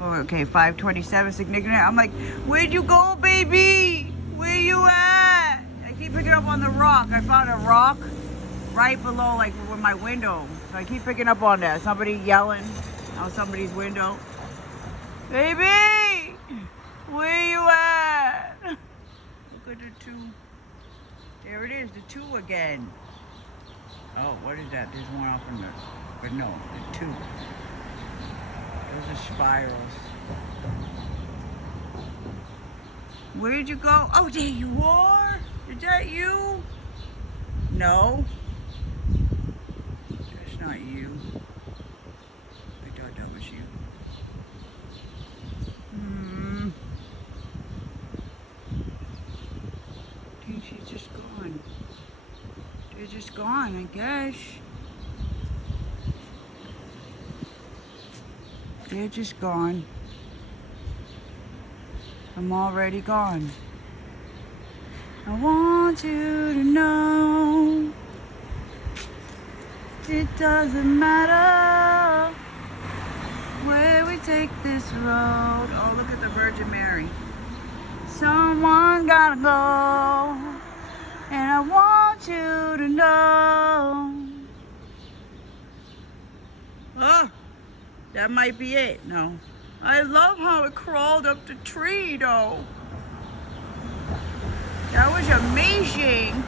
Oh, okay, 527 significant. I'm like, where'd you go, baby? Where you at? I keep picking up on the rock. I found a rock right below, like, with my window. So I keep picking up on that. Somebody yelling out somebody's window. Baby, where you at? Look at the two. There it is, the two again. Oh, what is that? There's one off in the, but no, the two. Those are spirals. Where did you go? Oh, there you are. Is that you? No. That's not you. I thought that was you. I think she's just gone. They're just gone, I guess. They're just gone. I'm already gone. I want you to know it doesn't matter where we take this road. Oh, look at the Virgin Mary. Someone gotta go, and I want you to know. Oh, that might be it. No. I love how it crawled up the tree, though. That was amazing.